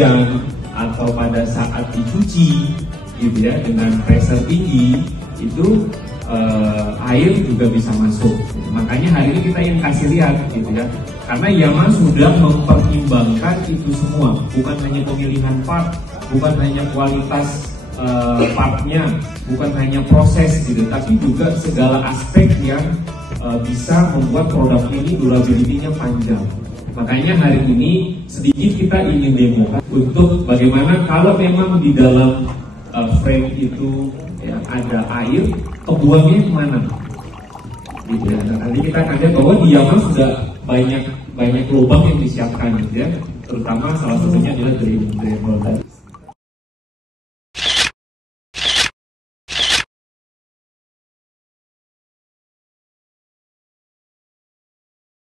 hujan atau pada saat dicuci gitu ya, dengan pressure tinggi itu air juga bisa masuk. Makanya hari ini kita ingin kasih lihat gitu ya, karena Yaman sudah mempertimbangkan itu semua, bukan hanya pemilihan part, bukan hanya kualitas partnya, bukan hanya proses gitu, tapi juga segala aspek yang bisa membuat produk ini durability-nya panjang. Makanya hari ini sedikit kita ingin demokan untuk bagaimana kalau memang di dalam frame itu ya, ada air, kebuangnya kemana? Gitu ya. Nah, nanti kita akan lihat bahwa di Yaman sudah banyak lubang yang disiapkan gitu ya, terutama salah satunya adalah drainable tadi.